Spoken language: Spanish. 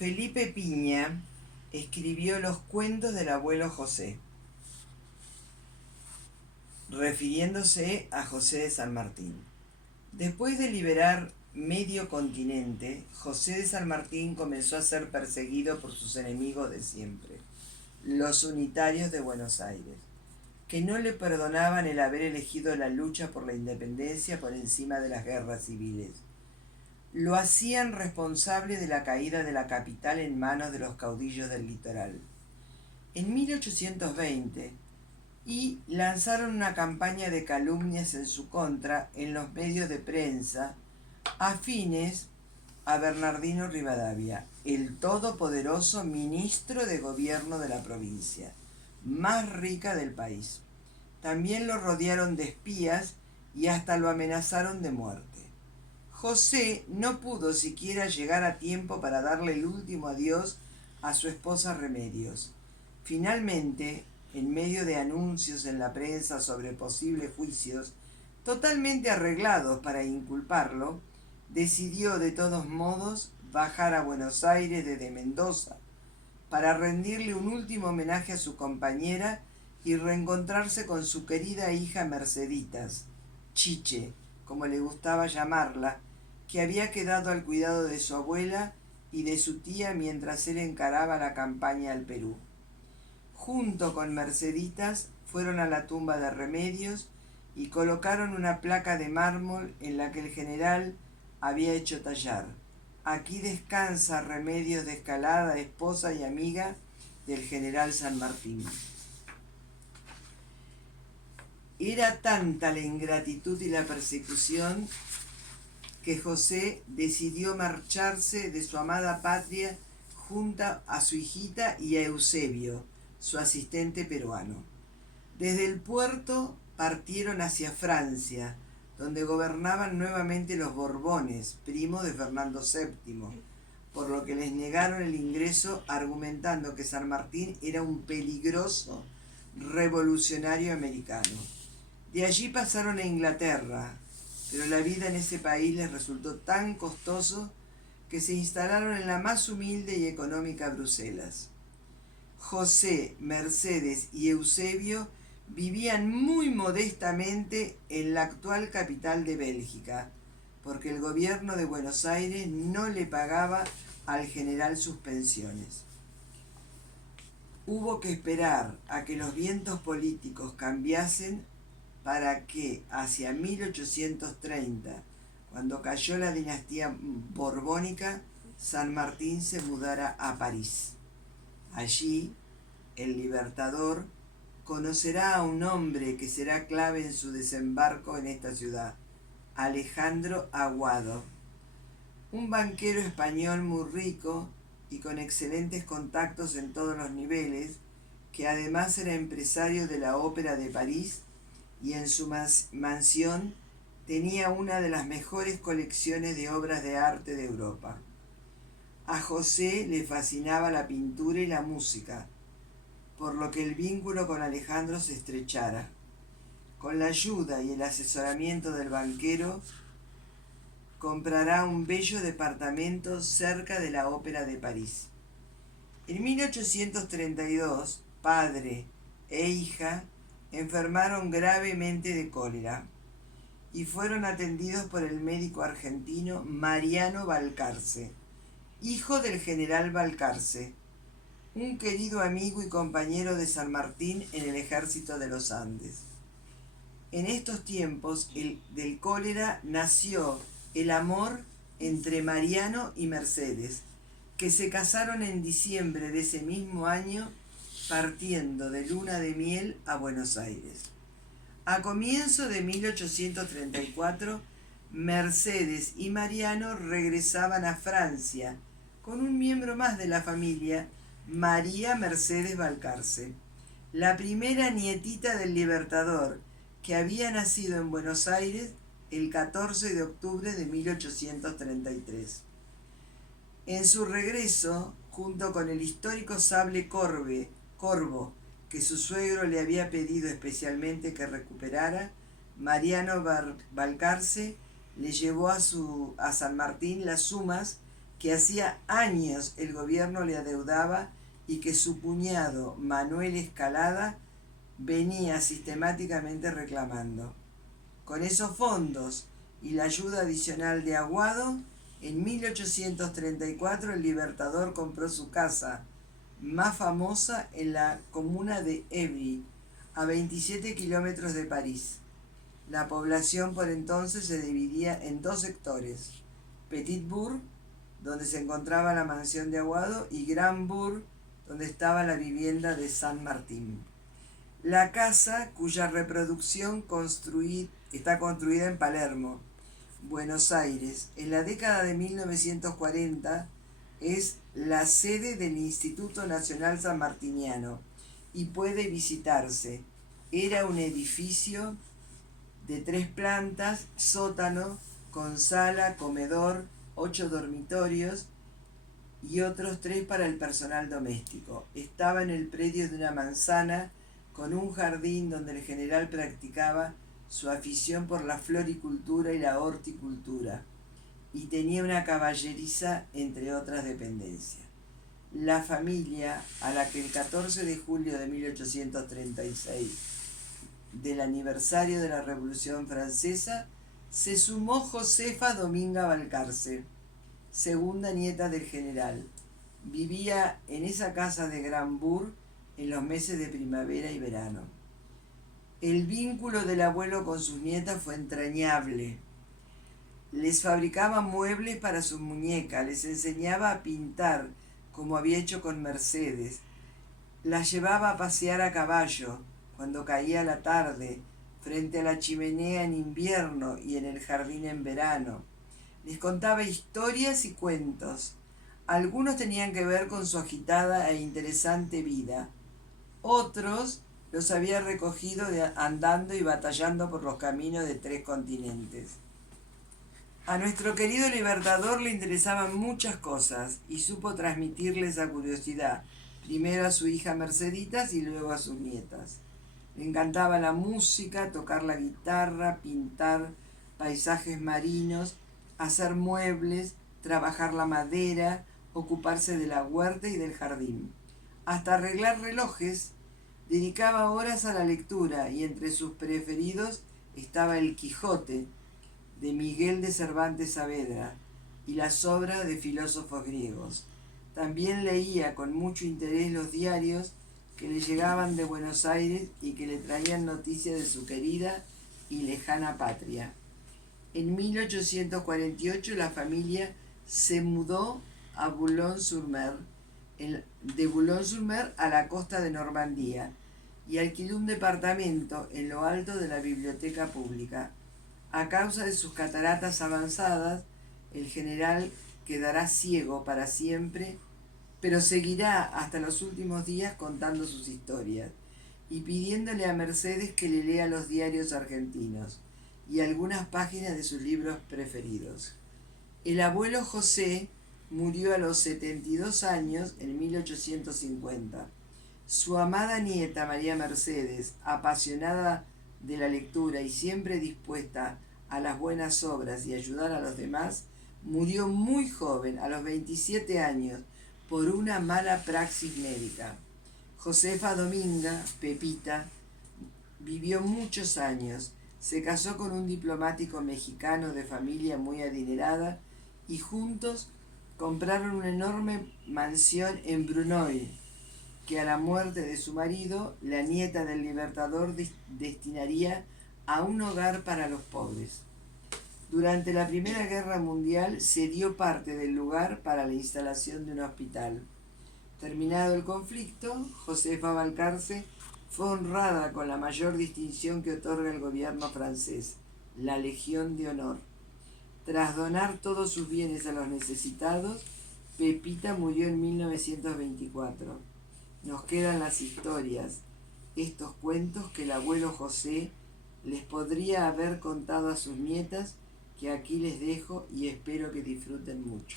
Felipe Piña escribió Los cuentos del abuelo José, refiriéndose a José de San Martín. Después de liberar medio continente, José de San Martín comenzó a ser perseguido por sus enemigos de siempre, los unitarios de Buenos Aires, que no le perdonaban el haber elegido la lucha por la independencia por encima de las guerras civiles. Lo hacían responsable de la caída de la capital en manos de los caudillos del litoral. En 1820, y lanzaron una campaña de calumnias en su contra en los medios de prensa afines a Bernardino Rivadavia, el todopoderoso ministro de gobierno de la provincia, más rica del país. También lo rodearon de espías y hasta lo amenazaron de muerte. José no pudo siquiera llegar a tiempo para darle el último adiós a su esposa Remedios. Finalmente, en medio de anuncios en la prensa sobre posibles juicios, totalmente arreglados para inculparlo, decidió de todos modos bajar a Buenos Aires desde Mendoza para rendirle un último homenaje a su compañera y reencontrarse con su querida hija Merceditas, Chiche, como le gustaba llamarla, que había quedado al cuidado de su abuela y de su tía mientras él encaraba la campaña al Perú. Junto con Merceditas fueron a la tumba de Remedios y colocaron una placa de mármol en la que el general había hecho tallar: aquí descansa Remedios de Escalada, esposa y amiga del general San Martín. Era tanta la ingratitud y la persecución que José decidió marcharse de su amada patria junto a su hijita y a Eusebio, su asistente peruano. Desde el puerto partieron hacia Francia, donde gobernaban nuevamente los Borbones, primos de Fernando VII, por lo que les negaron el ingreso argumentando que San Martín era un peligroso revolucionario americano. De allí pasaron a Inglaterra, pero la vida en ese país les resultó tan costoso que se instalaron en la más humilde y económica Bruselas. José, Mercedes y Eusebio vivían muy modestamente en la actual capital de Bélgica, porque el gobierno de Buenos Aires no le pagaba al general sus pensiones. Hubo que esperar a que los vientos políticos cambiasen para que hacia 1830, cuando cayó la dinastía borbónica, San Martín se mudara a París. Allí, el Libertador conocerá a un hombre que será clave en su desembarco en esta ciudad, Alejandro Aguado, un banquero español muy rico y con excelentes contactos en todos los niveles, que además era empresario de la Ópera de París y en su mansión tenía una de las mejores colecciones de obras de arte de Europa. A José le fascinaba la pintura y la música, por lo que el vínculo con Alejandro se estrechara. Con la ayuda y el asesoramiento del banquero, comprará un bello departamento cerca de la Ópera de París. En 1832, padre e hija enfermaron gravemente de cólera y fueron atendidos por el médico argentino Mariano Balcarce, hijo del general Balcarce, un querido amigo y compañero de San Martín en el ejército de los Andes. En estos tiempos del cólera nació el amor entre Mariano y Mercedes, que se casaron en diciembre de ese mismo año, partiendo de luna de miel a Buenos Aires. A comienzo de 1834, Mercedes y Mariano regresaban a Francia con un miembro más de la familia, María Mercedes Balcarce, la primera nietita del Libertador, que había nacido en Buenos Aires el 14 de octubre de 1833. En su regreso, junto con el histórico sable Corvo, que su suegro le había pedido especialmente que recuperara, Mariano Balcarce le llevó a San Martín las sumas que hacía años el gobierno le adeudaba y que su cuñado Manuel Escalada venía sistemáticamente reclamando. Con esos fondos y la ayuda adicional de Aguado, en 1834 el Libertador compró su casa más famosa en la comuna de Évry, a 27 kilómetros de París. La población por entonces se dividía en dos sectores: Petit Bourg, donde se encontraba la mansión de Aguado, y Grand Bourg, donde estaba la vivienda de San Martín. La casa, cuya reproducción está construida en Palermo, Buenos Aires, en la década de 1940, es la sede del Instituto Nacional Sanmartiniano y puede visitarse. Era un edificio de 3 plantas, sótano, con sala, comedor, 8 dormitorios y otros 3 para el personal doméstico. Estaba en el predio de una manzana con un jardín donde el general practicaba su afición por la floricultura y la horticultura, y tenía una caballeriza, entre otras dependencias. La familia, a la que el 14 de julio de 1836, del aniversario de la Revolución Francesa, se sumó Josefa Dominga Balcarce, segunda nieta del general. Vivía en esa casa de Grand Bourg en los meses de primavera y verano. El vínculo del abuelo con sus nietas fue entrañable. Les fabricaba muebles para sus muñecas, les enseñaba a pintar, como había hecho con Mercedes. Las llevaba a pasear a caballo, cuando caía la tarde, frente a la chimenea en invierno y en el jardín en verano. Les contaba historias y cuentos. Algunos tenían que ver con su agitada e interesante vida. Otros los había recogido andando y batallando por los caminos de 3 continentes. A nuestro querido Libertador le interesaban muchas cosas y supo transmitirle esa curiosidad, primero a su hija Merceditas y luego a sus nietas. Le encantaba la música, tocar la guitarra, pintar paisajes marinos, hacer muebles, trabajar la madera, ocuparse de la huerta y del jardín. Hasta arreglar relojes. Dedicaba horas a la lectura y entre sus preferidos estaba El Quijote, de Miguel de Cervantes Saavedra, y las obras de filósofos griegos. También leía con mucho interés los diarios que le llegaban de Buenos Aires y que le traían noticias de su querida y lejana patria. En 1848 la familia se mudó a Boulogne-sur-Mer, de Boulogne-sur-Mer a la costa de Normandía, y alquiló un departamento en lo alto de la biblioteca pública. A causa de sus cataratas avanzadas, el general quedará ciego para siempre, pero seguirá hasta los últimos días contando sus historias y pidiéndole a Mercedes que le lea los diarios argentinos y algunas páginas de sus libros preferidos. El abuelo José murió a los 72 años en 1850. Su amada nieta María Mercedes, apasionada de la lectura y siempre dispuesta a las buenas obras y ayudar a los demás, murió muy joven, a los 27 años, por una mala praxis médica. Josefa Dominga, Pepita, vivió muchos años, se casó con un diplomático mexicano de familia muy adinerada y juntos compraron una enorme mansión en Brunoy, que a la muerte de su marido, la nieta del Libertador destinaría a un hogar para los pobres. Durante la Primera Guerra Mundial se dio parte del lugar para la instalación de un hospital. Terminado el conflicto, Josefa Balcarce fue honrada con la mayor distinción que otorga el gobierno francés, la Legión de Honor. Tras donar todos sus bienes a los necesitados, Pepita murió en 1924. Nos quedan las historias, estos cuentos que el abuelo José les podría haber contado a sus nietas, que aquí les dejo y espero que disfruten mucho.